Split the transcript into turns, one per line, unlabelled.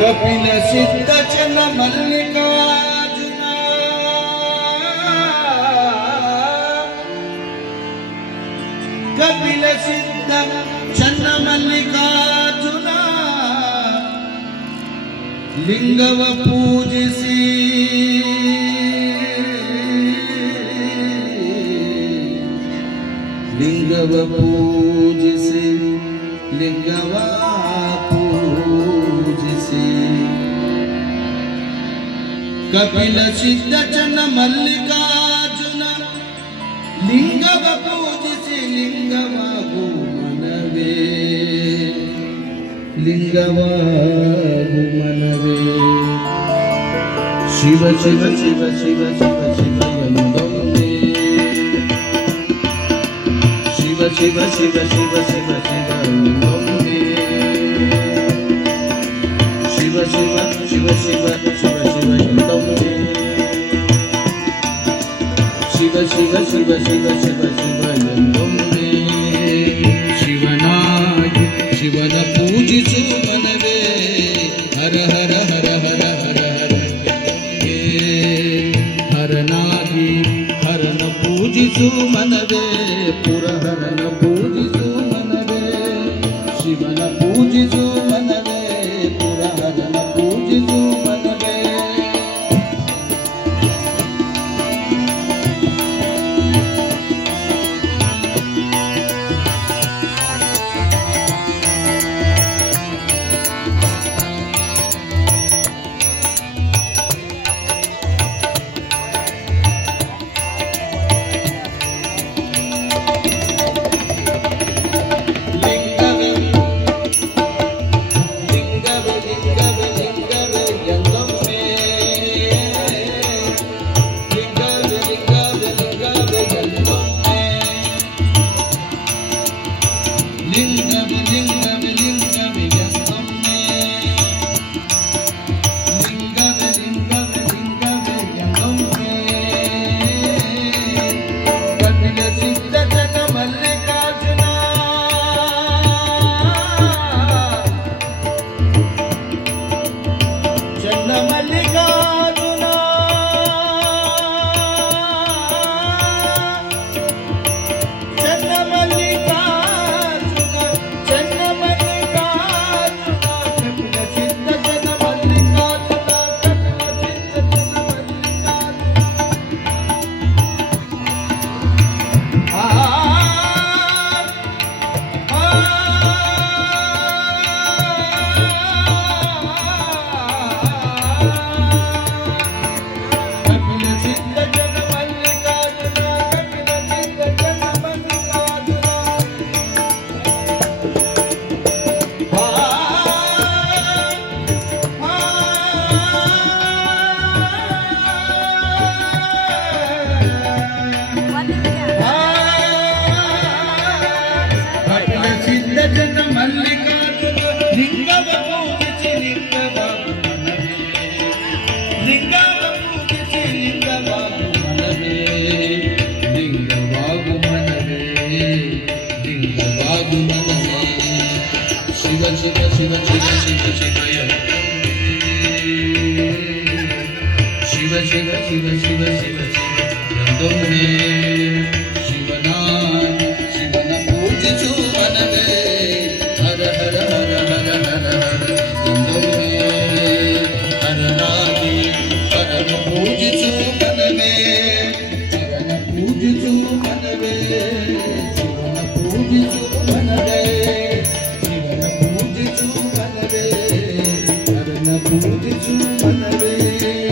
ಕಪಿಲ ಸಿದ್ಧ ಚನ ಮಲ್ಲಿಕಾರ್ಜುನ. ಕಪಿಲ ಸಿದ್ಧ ಚನ್ನ ಮಲ್ಲಿಕಾರ್ಜುನ. ಲಿಂಗವ ಪೂಜಿಸಿ. ಲಿಂಗವ ಪೂಜಿಸಿ ಲಿಂಗವ కపిల సిద్ధచన మల్లికార్జున లింగ పూజసి లింగవాగు మనవే లింగవాగు మనవే శివ శివ శివ శివ శివ శివ శివ శివ శివ శివ శివ శివ శివ ಶಿವ ಶಿವ ಶಿವ ಶಿವ ಶಿವ ಎಂದೊಮ್ಮೆ ಶಿವನ ಪೂಜಿಸು ಮನವೇ. ಹರ ಹರ ಹರ ಹರ ಹರ ಹರ. ಹರನಾಗಿ ಹರನ ಪೂಜಿಸು ಮನವೇ. ಪುರಹರನ ಪೂಜಿಸು శివ శివ శివ శివ శివ శివతోనే శివనా శివన పూజిచు మనవే హర హర హర హర హర హర ఎందోనే హరనాది హరను పూజిచు మనవే హరన పూజిచు మనవే శివన పూజిచు మనవే శివన